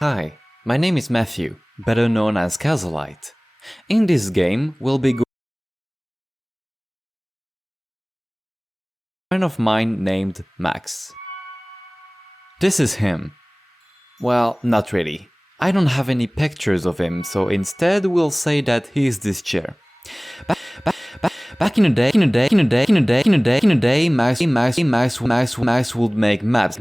Hi, my name is Matthew, better known as Casualite. In this game, we'll be going a friend of mine named Max. This is him. Well, not really. I don't have any pictures of him, so instead we'll say that he's this chair. Back in the day, Max would make maps.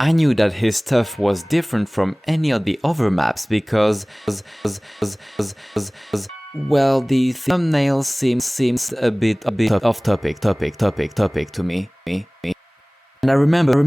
I knew that his stuff was different from any of the other maps because, well, the thumbnail seems a bit off topic to me. And I remember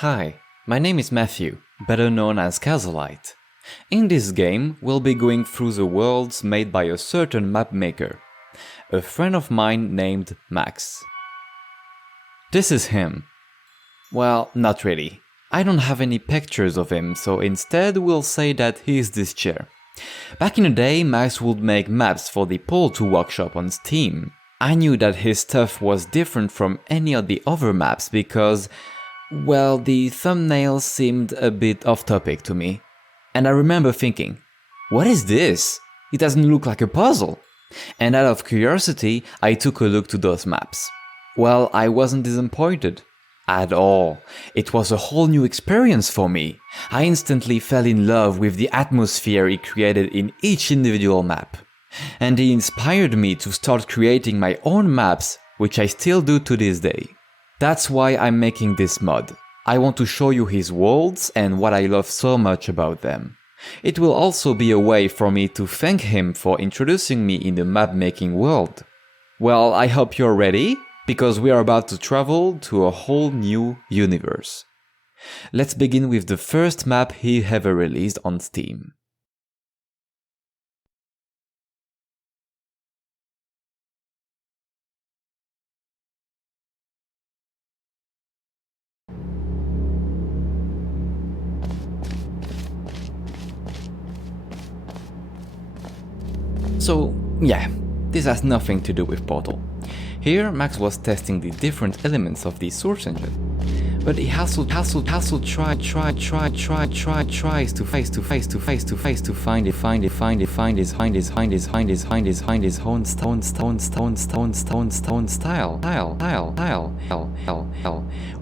Hi, my name is Matthew, better known as Casualite. In this game, we'll be going through the worlds made by a certain map maker, a friend of mine named Max. This is him. Well, not really. I don't have any pictures of him, so instead we'll say that he's this chair. Back in the day, Max would make maps for the Pull to Workshop on Steam. I knew that his stuff was different from any of the other maps because, well, the thumbnail seemed a bit off topic to me. And I remember thinking, what is this? It doesn't look like a puzzle. And out of curiosity, I took a look to those maps. Well, I wasn't disappointed. At all. It was a whole new experience for me. I instantly fell in love with the atmosphere he created in each individual map. And he inspired me to start creating my own maps, which I still do to this day. That's why I'm making this mod. I want to show you his worlds and what I love so much about them. It will also be a way for me to thank him for introducing me in the map making world. Well, I hope you're ready, because we are about to travel to a whole new universe. Let's begin with the first map he ever released on Steam. So, yeah, this has nothing to do with Portal. Here, Max was testing the different elements of the source engine, but he tries to find his own style.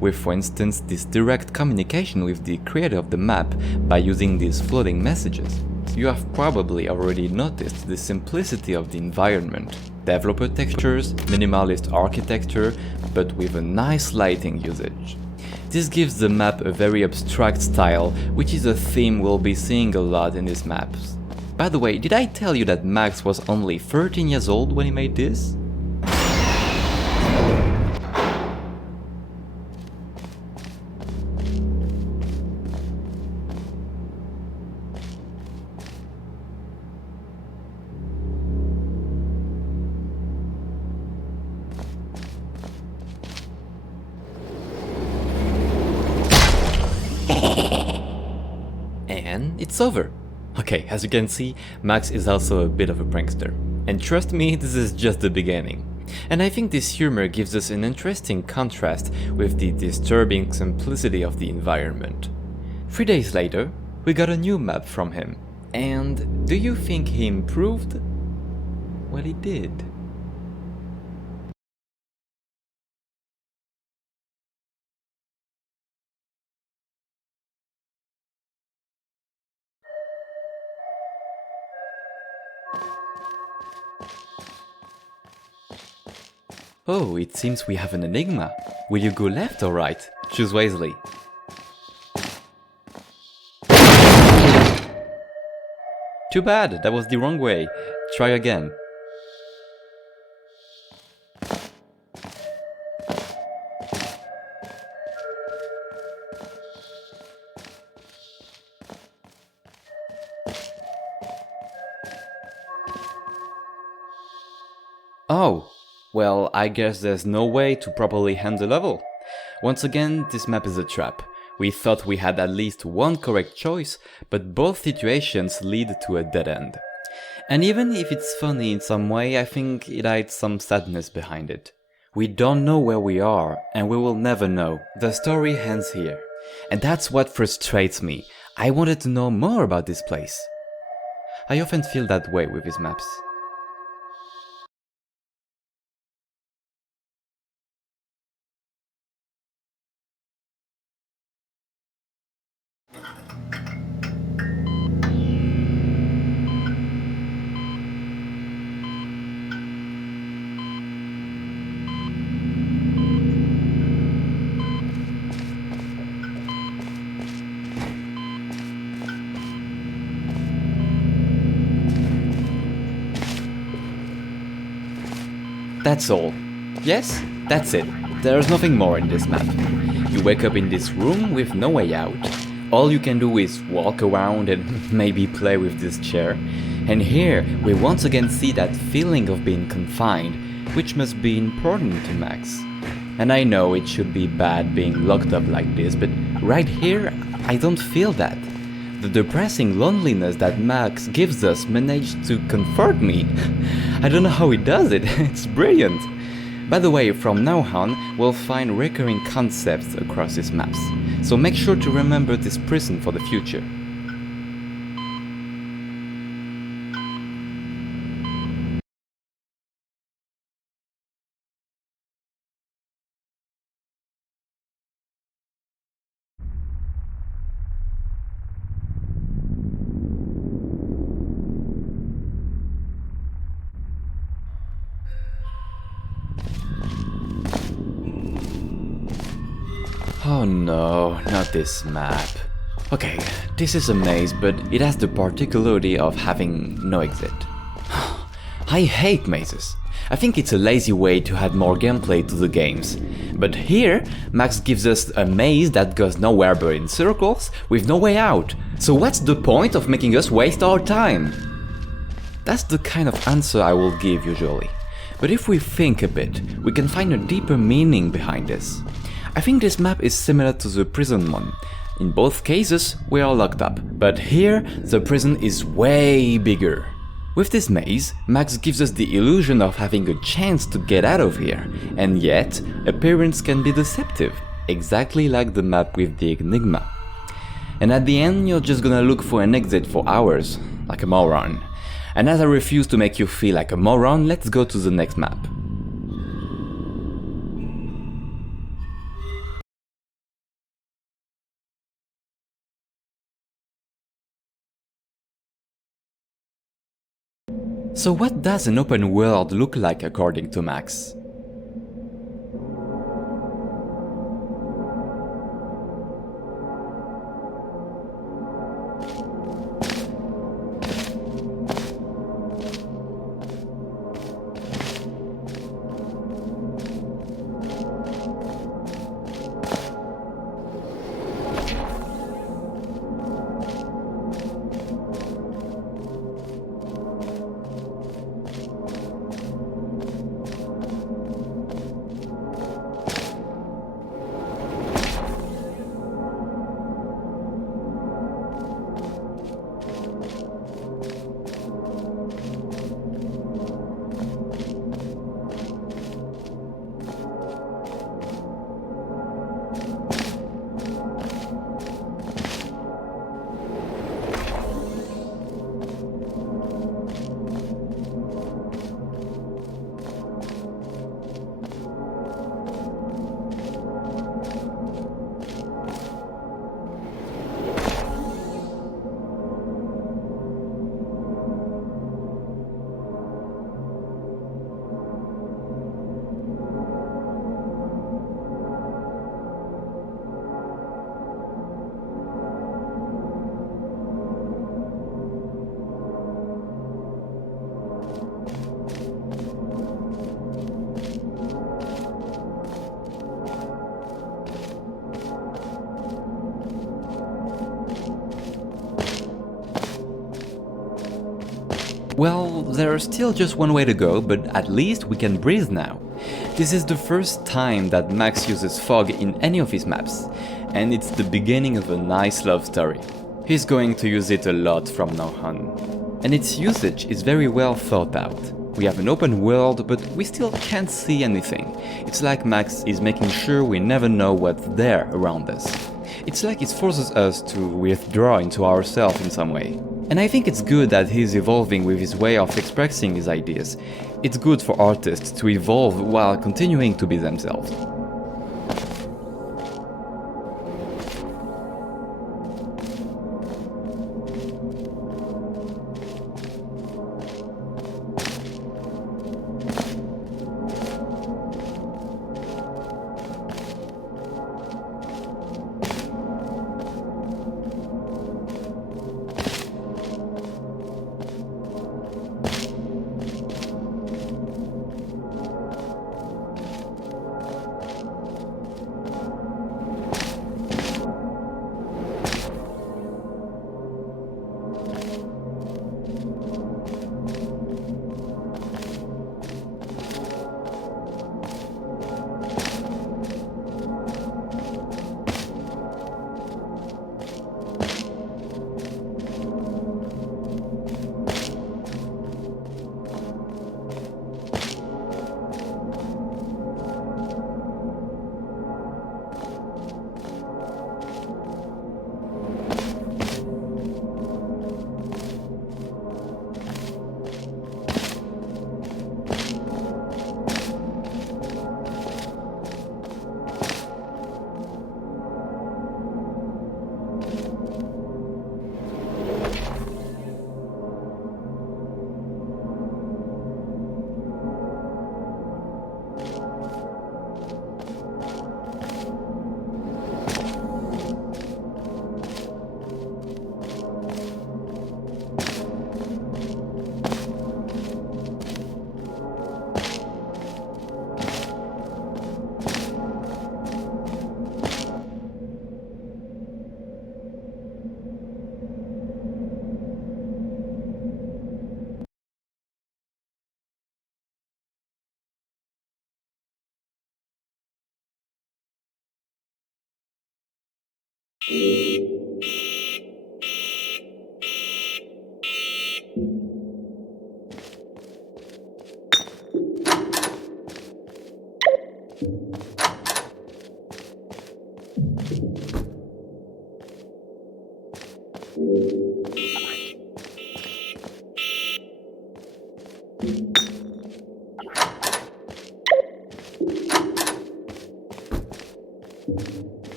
With, for instance, this direct communication with the creator of the map by using these floating messages. You have probably already noticed the simplicity of the environment. Developer textures, minimalist architecture, but with a nice lighting usage. This gives the map a very abstract style, which is a theme we'll be seeing a lot in these maps. By the way, did I tell you that Max was only 13 years old when he made this? And it's over. Okay, as you can see, Max is also a bit of a prankster. And trust me, this is just the beginning. And I think this humor gives us an interesting contrast with the disturbing simplicity of the environment. 3 days later, we got a new map from him. And do you think he improved? Well, he did. Oh, it seems we have an enigma. Will you go left or right? Choose wisely. Too bad, that was the wrong way. Try again. Oh, well, I guess there's no way to properly hand the level. Once again, this map is a trap. We thought we had at least one correct choice, but both situations lead to a dead end. And even if it's funny in some way, I think it hides some sadness behind it. We don't know where we are, and we will never know. The story ends here. And that's what frustrates me. I wanted to know more about this place. I often feel that way with his maps. That's all. Yes, that's it. There's nothing more in this map. You wake up in this room with no way out. All you can do is walk around and maybe play with this chair. And here we once again see that feeling of being confined, which must be important to Max. And I know it should be bad being locked up like this, but right here I don't feel that. The depressing loneliness that Max gives us managed to comfort me. I don't know how he does it, it's brilliant. By the way, from now on, we'll find recurring concepts across his maps, so make sure to remember this prison for the future. Oh no, not this map. Okay, this is a maze, but it has the particularity of having no exit. I hate mazes. I think it's a lazy way to add more gameplay to the games. But here, Max gives us a maze that goes nowhere but in circles, with no way out. So what's the point of making us waste our time? That's the kind of answer I will give usually. But if we think a bit, we can find a deeper meaning behind this. I think this map is similar to the prison one. In both cases, we are locked up, but here the prison is way bigger. With this maze, Max gives us the illusion of having a chance to get out of here, and yet, appearance can be deceptive, exactly like the map with the Enigma. And at the end, you're just gonna look for an exit for hours, like a moron. And as I refuse to make you feel like a moron, let's go to the next map. So what does an open world look like according to Max? Well, there's still just one way to go, but at least we can breathe now. This is the first time that Max uses fog in any of his maps, and it's the beginning of a nice love story. He's going to use it a lot from now on. And its usage is very well thought out. We have an open world, but we still can't see anything. It's like Max is making sure we never know what's there around us. It's like it forces us to withdraw into ourselves in some way. And I think it's good that he's evolving with his way of expressing his ideas. It's good for artists to evolve while continuing to be themselves.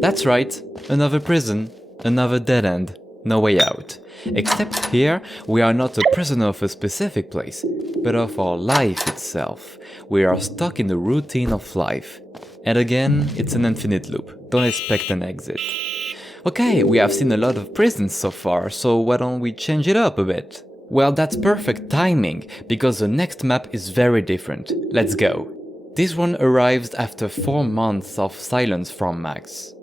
That's right, another prison, another dead end, no way out. Except here, we are not a prisoner of a specific place, but of our life itself. We are stuck in the routine of life. And again, it's an infinite loop, don't expect an exit. Okay, we have seen a lot of prisons so far, so why don't we change it up a bit? Well, that's perfect timing, because the next map is very different. Let's go. This one arrives after 4 months of silence from Max.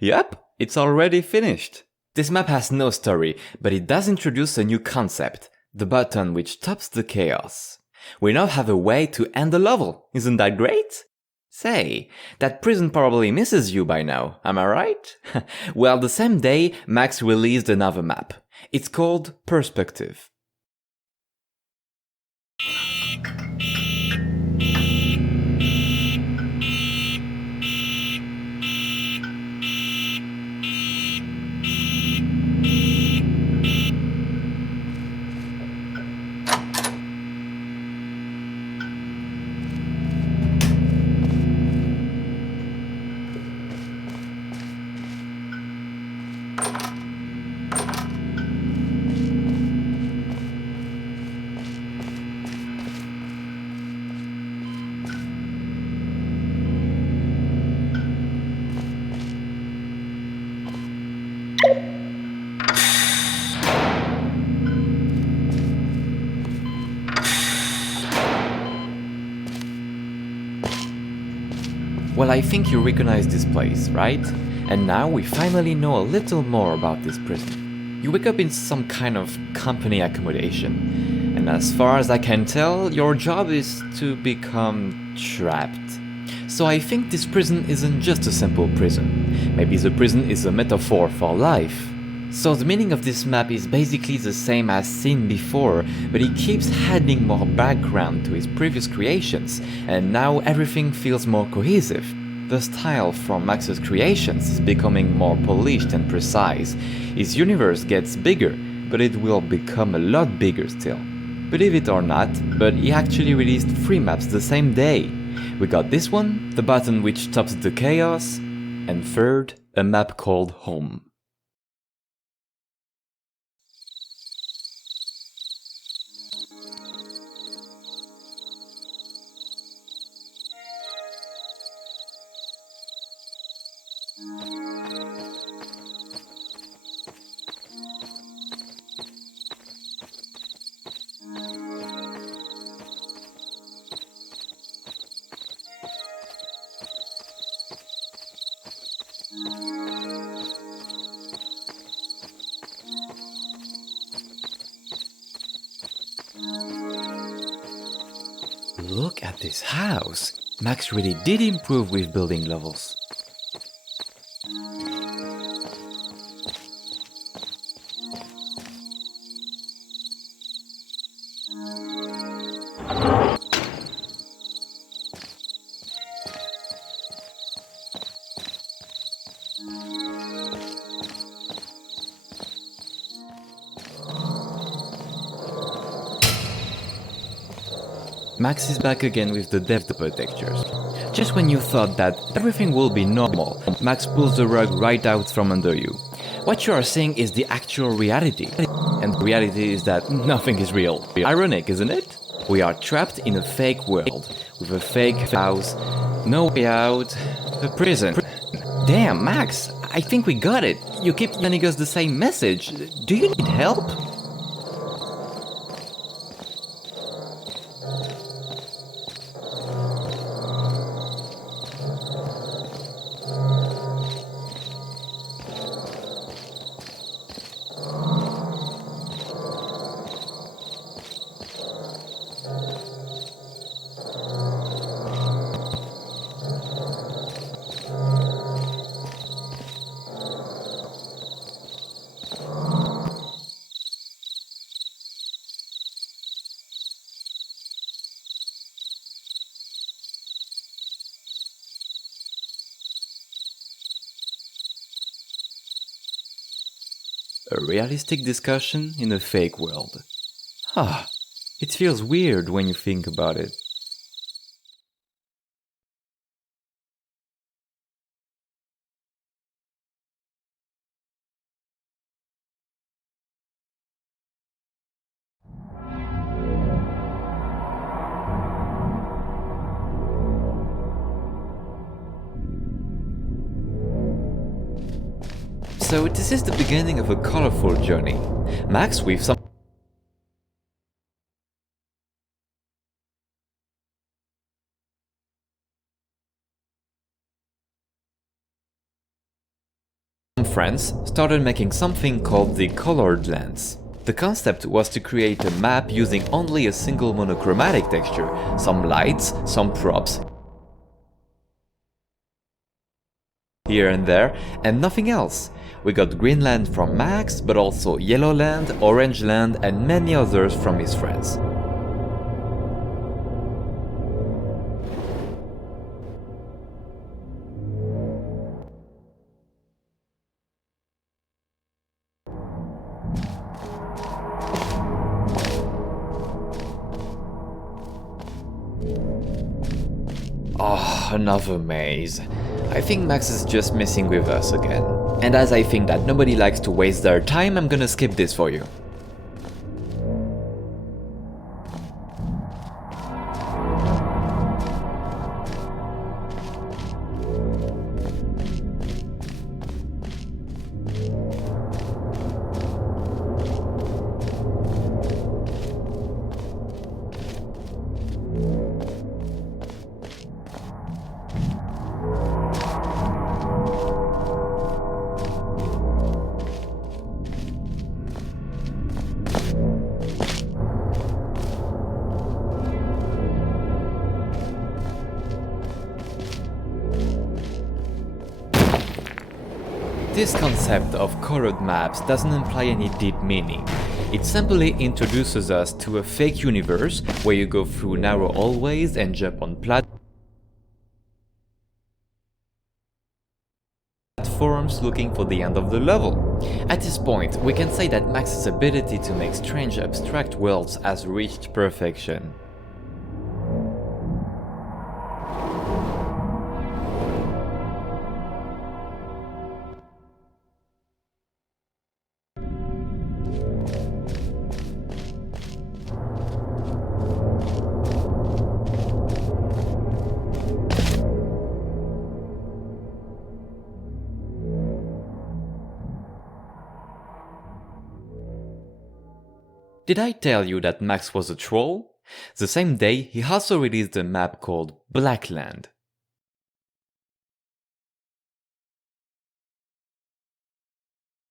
Yep, it's already finished. This map has no story, but it does introduce a new concept, the button which stops the chaos. We now have a way to end the level, isn't that great? Say, that prison probably misses you by now, am I right? Well, the same day, Max released another map. It's called Perspective. Well, I think you recognize this place, right? And now we finally know a little more about this prison. You wake up in some kind of company accommodation, and as far as I can tell, your job is to become trapped. So I think this prison isn't just a simple prison. Maybe the prison is a metaphor for life. So the meaning of this map is basically the same as seen before, but he keeps adding more background to his previous creations, and now everything feels more cohesive. The style from Max's creations is becoming more polished and precise. His universe gets bigger, but it will become a lot bigger still. Believe it or not, but he actually released 3 maps the same day. We got this one, the button which stops the chaos, and third, a map called Home. Look at this house! Max really did improve with building levels. Max is back again with the developer textures. Just when you thought that everything will be normal, Max pulls the rug right out from under you. What you are seeing is the actual reality. And the reality is that nothing is real. Ironic, isn't it? We are trapped in a fake world, with a fake house, no way out, a prison. Damn, Max, I think we got it. You keep sending us the same message. Do you need help? A realistic discussion in a fake world. It feels weird when you think about it. So this is the beginning of a colorful journey. Max with some friends started making something called the colored lens. The concept was to create a map using only a single monochromatic texture, some lights, some props here and there, and nothing else. We got green land from Max, but also yellow land, orange land, and many others from his friends. Oh, another maze. I think Max is just messing with us again. And as I think that nobody likes to waste their time, I'm gonna skip this for you. This concept of colored maps doesn't imply any deep meaning. It simply introduces us to a fake universe where you go through narrow hallways and jump on platforms looking for the end of the level. At this point, we can say that Max's ability to make strange abstract worlds has reached perfection. Did I tell you that Max was a troll? The same day, he also released a map called Blackland.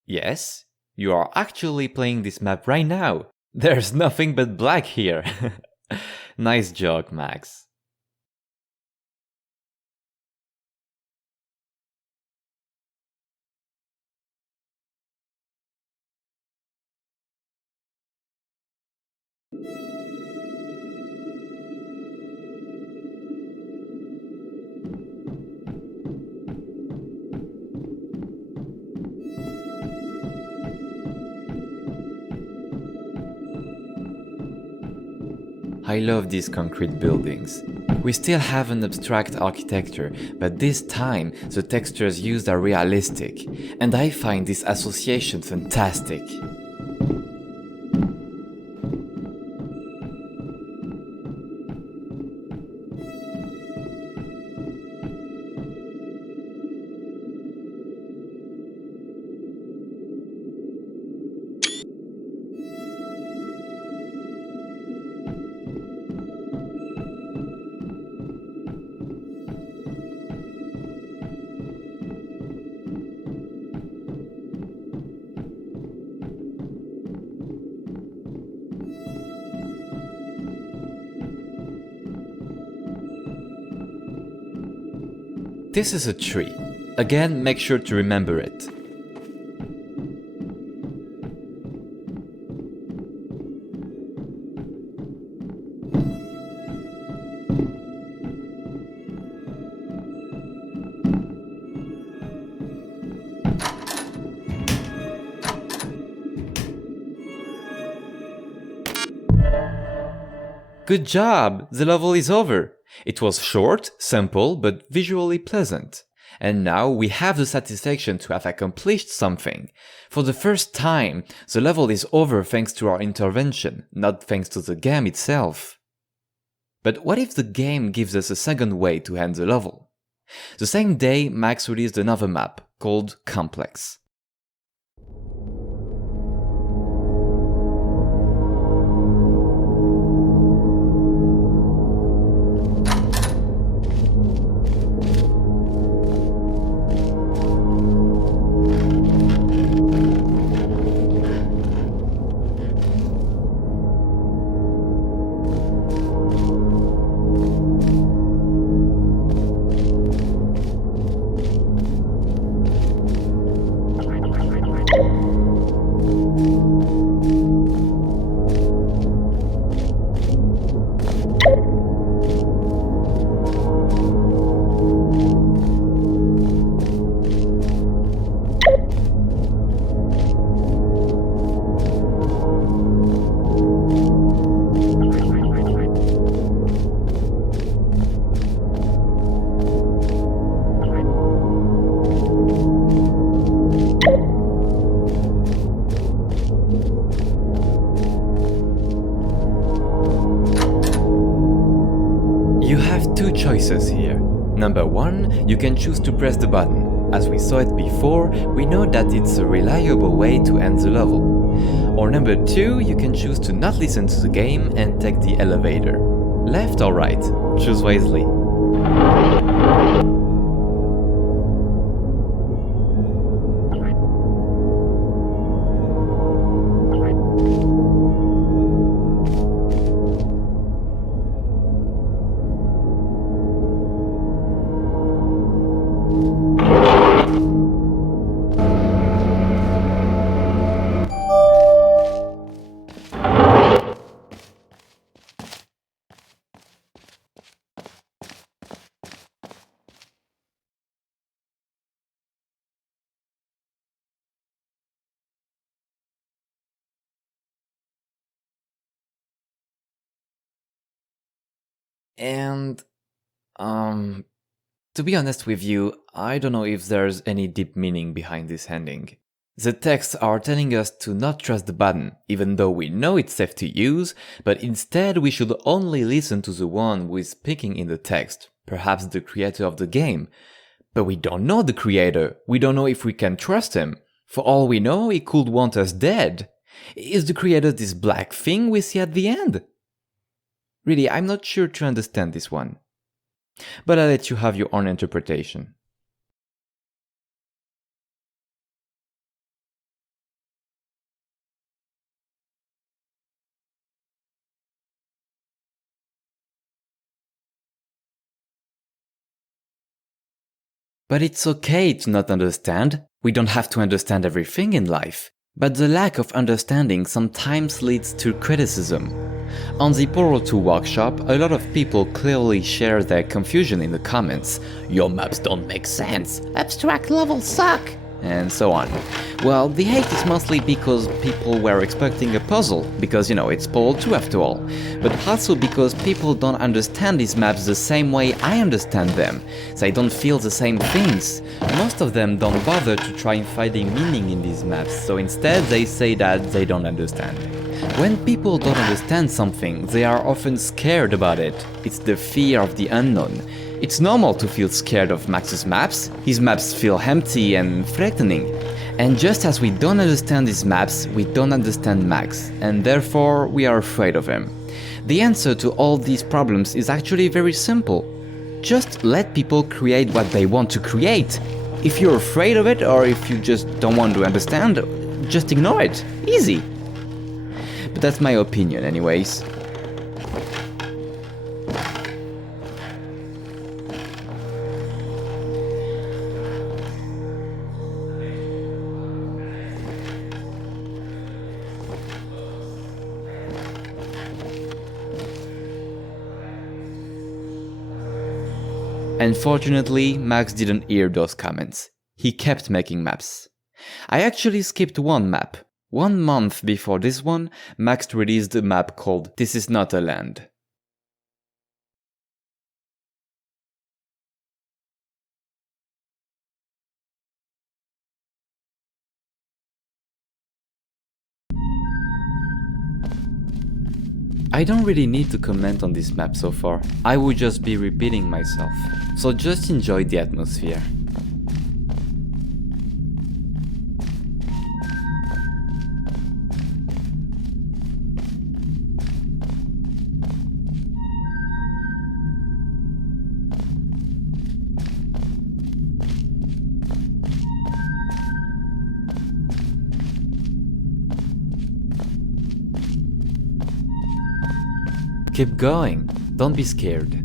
Yes, you are actually playing this map right now. There's nothing but black here. Nice joke, Max. I love these concrete buildings. We still have an abstract architecture, but this time the textures used are realistic, and I find this association fantastic. This is a tree. Again, make sure to remember it. Good job! The level is over. It was short, simple, but visually pleasant. And now we have the satisfaction to have accomplished something. For the first time, the level is over thanks to our intervention, not thanks to the game itself. But what if the game gives us a second way to end the level? The same day, Max released another map, called Complex. Choices here. Number 1, you can choose to press the button. As we saw it before, we know that it's a reliable way to end the level. Or number 2, you can choose to not listen to the game and take the elevator. Left or right? Choose wisely. And, to be honest with you, I don't know if there's any deep meaning behind this ending. The texts are telling us to not trust the button, even though we know it's safe to use, but instead we should only listen to the one who is speaking in the text, perhaps the creator of the game. But we don't know the creator, we don't know if we can trust him. For all we know, he could want us dead. Is the creator this black thing we see at the end? Really, I'm not sure to understand this one. But I'll let you have your own interpretation. But it's okay to not understand. We don't have to understand everything in life. But the lack of understanding sometimes leads to criticism. On the Portal 2 workshop, a lot of people clearly share their confusion in the comments. Your maps don't make sense. Abstract levels suck. and so on. Well, the hate is mostly because people were expecting a puzzle, because it's Portal 2 after all, but also because people don't understand these maps the same way I understand them. They don't feel the same things. Most of them don't bother to try finding meaning in these maps, so instead they say that they don't understand. When people don't understand something, they are often scared about it. It's the fear of the unknown. It's normal to feel scared of Max's maps. His maps feel empty and threatening. And just as we don't understand his maps, we don't understand Max, and therefore we are afraid of him. The answer to all these problems is actually very simple. Just let people create what they want to create. If you're afraid of it, or if you just don't want to understand, just ignore it. Easy. But that's my opinion anyways. Unfortunately, Max didn't hear those comments. He kept making maps. I actually skipped one map. 1 month before this one, Max released a map called This Is Not a Land. I don't really need to comment on this map so far. I would just be repeating myself. So just enjoy the atmosphere. Keep going, don't be scared.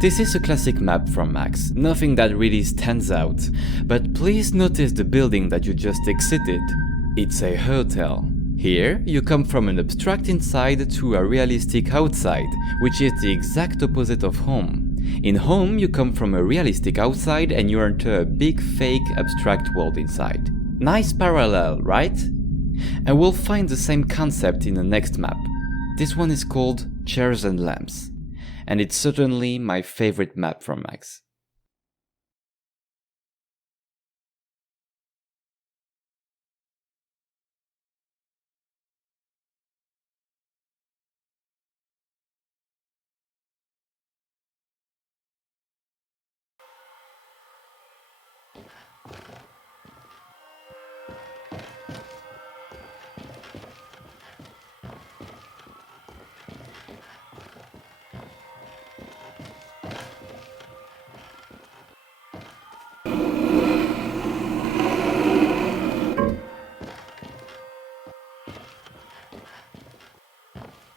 This is a classic map from Max, nothing that really stands out, but please notice the building that you just exited. It's a hotel. Here, you come from an abstract inside to a realistic outside, which is the exact opposite of home. In home, you come from a realistic outside and you enter a big fake abstract world inside. Nice parallel, right? And we'll find the same concept in the next map. This one is called Chairs and Lamps, and it's certainly my favorite map from Max.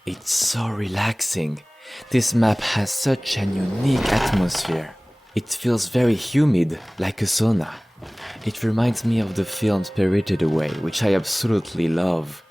It's so relaxing. This map has such an unique atmosphere. It feels very humid, like a sauna. It reminds me of the film Spirited Away, which I absolutely love.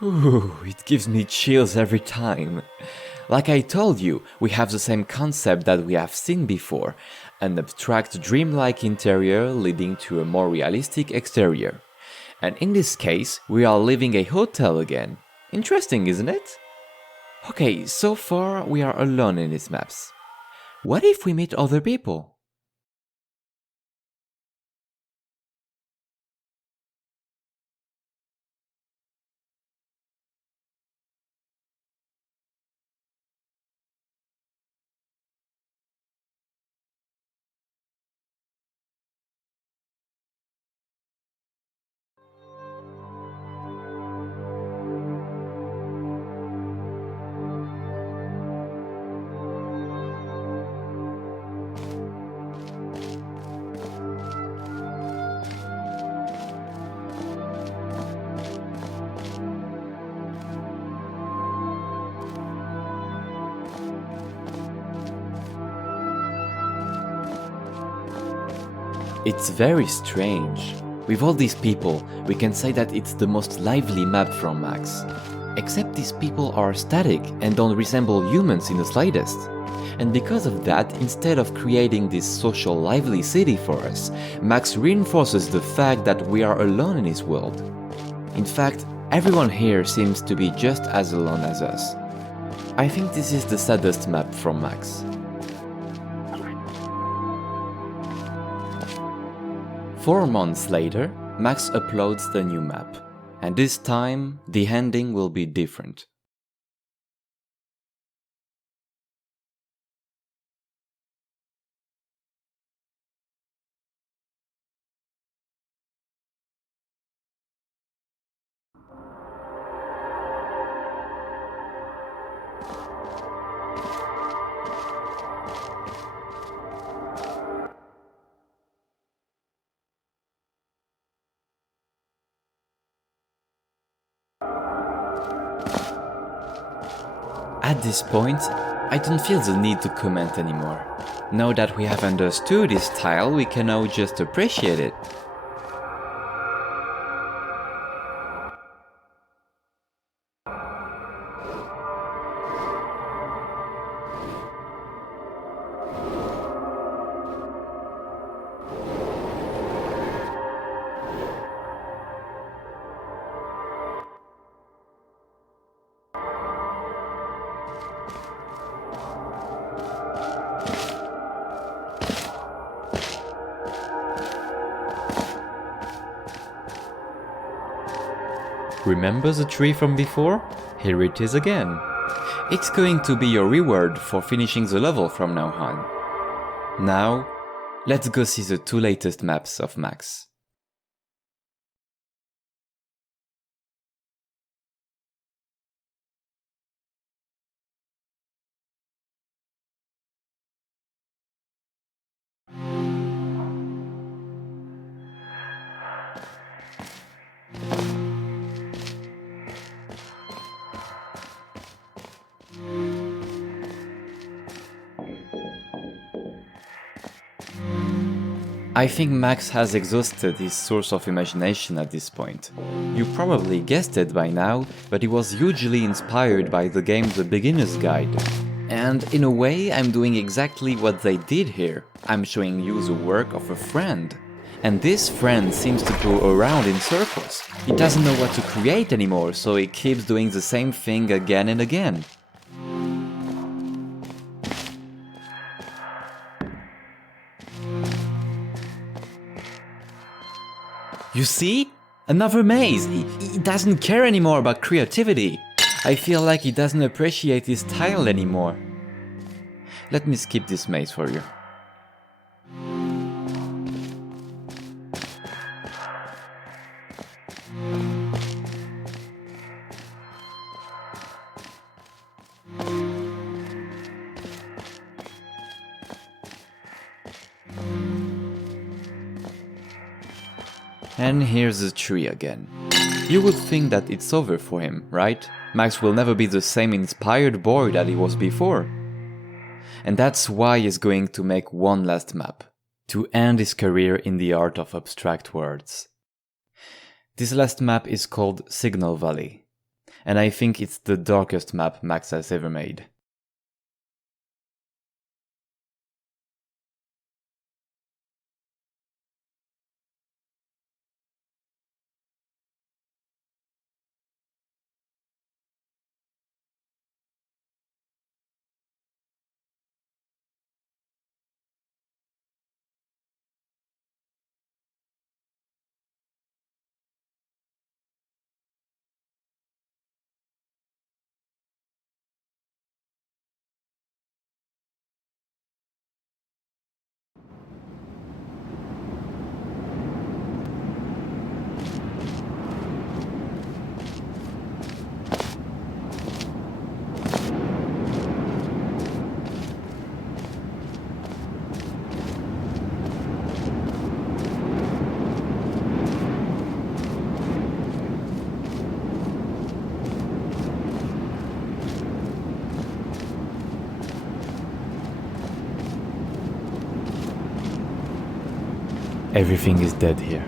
Ooh, it gives me chills every time. Like I told you, we have the same concept that we have seen before, an abstract dreamlike interior leading to a more realistic exterior. And in this case, we are leaving a hotel again. Interesting, isn't it? Okay, so far we are alone in these maps. What if we meet other people? It's very strange. With all these people, we can say that it's the most lively map from Max. Except these people are static and don't resemble humans in the slightest. And because of that, instead of creating this social lively city for us, Max reinforces the fact that we are alone in his world. In fact, everyone here seems to be just as alone as us. I think this is the saddest map from Max. 4 months later, Max uploads the new map, and this time the ending will be different. At this point, I don't feel the need to comment anymore. Now that we have understood his style, we can now just appreciate it. Remember the tree from before? Here it is again. It's going to be your reward for finishing the level from now on. Now, let's go see the 2 latest maps of Max. I think Max has exhausted his source of imagination at this point. You probably guessed it by now, but he was hugely inspired by the game The Beginner's Guide. And in a way, I'm doing exactly what they did here. I'm showing you the work of a friend. And this friend seems to go around in circles. He doesn't know what to create anymore, so he keeps doing the same thing again and again. You see? Another maze! He doesn't care anymore about creativity. I feel like he doesn't appreciate his style anymore. Let me skip this maze for you. And here's the tree again. You would think that it's over for him, right? Max will never be the same inspired boy that he was before. And that's why he's going to make one last map, to end his career in the art of abstract words. This last map is called Signal Valley. and I think it's the darkest map Max has ever made. Everything is dead here.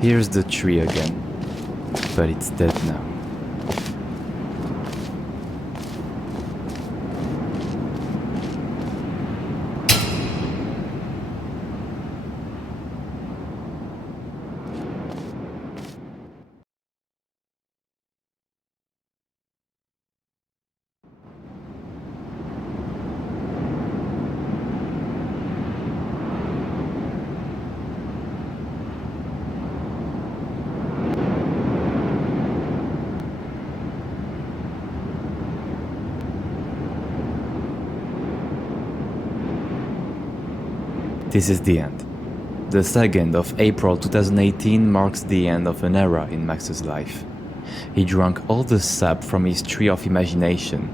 Here's the tree again, but it's dead now. This is the end. The 2nd of April 2018 marks the end of an era in Max's life. He drank all the sap from his tree of imagination.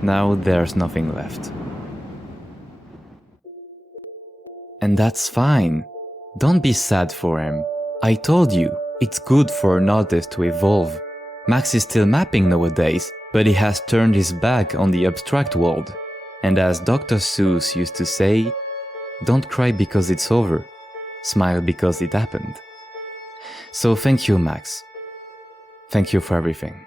Now there's nothing left. And that's fine. Don't be sad for him. I told you, it's good for an artist to evolve. Max is still mapping nowadays, but he has turned his back on the abstract world. And as Dr. Seuss used to say, don't cry because it's over. Smile because it happened. So thank you, Max. Thank you for everything.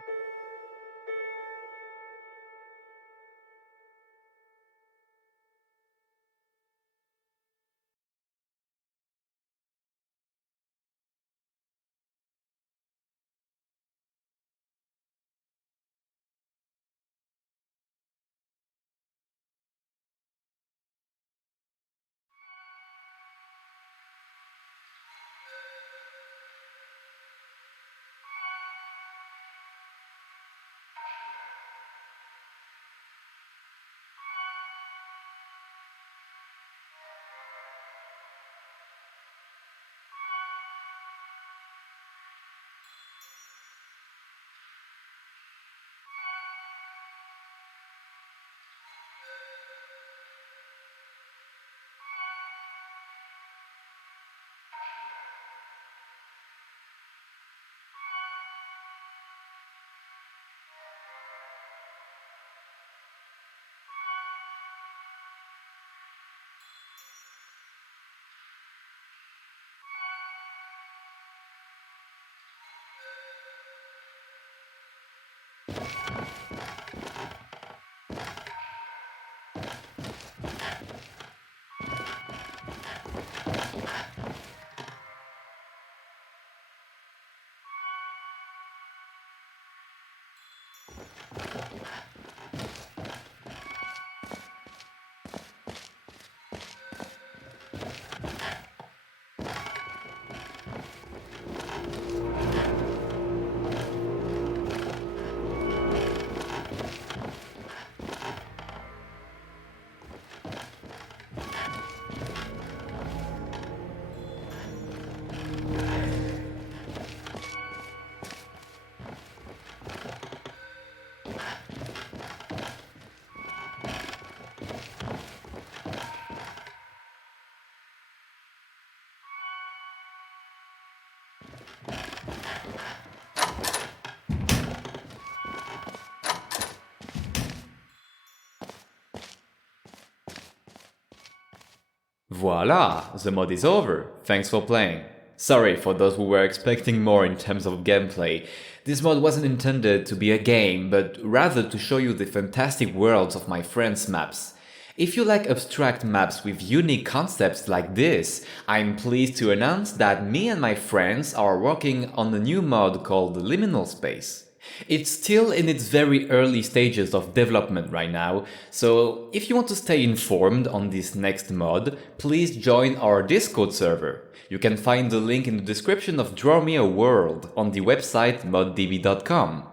Voila, the mod is over. Thanks for playing. Sorry for those who were expecting more in terms of gameplay. This mod wasn't intended to be a game, but rather to show you the fantastic worlds of my friends' maps. If you like abstract maps with unique concepts like this, I'm pleased to announce that me and my friends are working on a new mod called Liminal Space. It's still in its very early stages of development right now, so if you want to stay informed on this next mod, please join our Discord server. You can find the link in the description of Draw Me a World on the website moddb.com.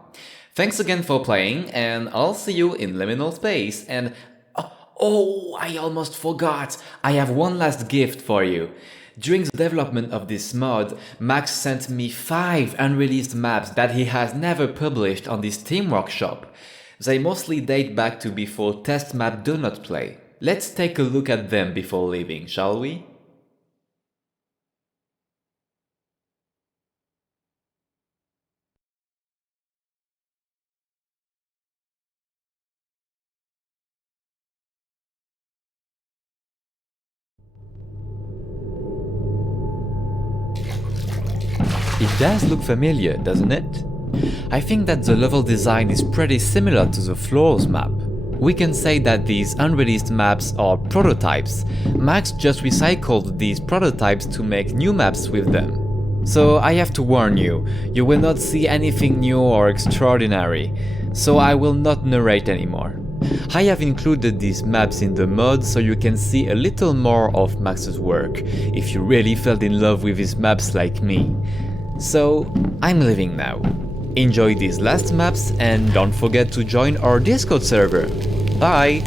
Thanks again for playing, and I'll see you in Liminal Space, and oh, I almost forgot! I have one last gift for you. During the development of this mod, Max sent me 5 unreleased maps that he has never published on this Steam Workshop. They mostly date back to before Test Map Do Not Play. Let's take a look at them before leaving, shall we? It does look familiar, doesn't it? I think that the level design is pretty similar to the Floors map. We can say that these unreleased maps are prototypes. Max just recycled these prototypes to make new maps with them. So I have to warn you, you will not see anything new or extraordinary, so I will not narrate anymore. I have included these maps in the mod so you can see a little more of Max's work, if you really fell in love with his maps like me. So, I'm leaving now. Enjoy these last maps and don't forget to join our Discord server. Bye!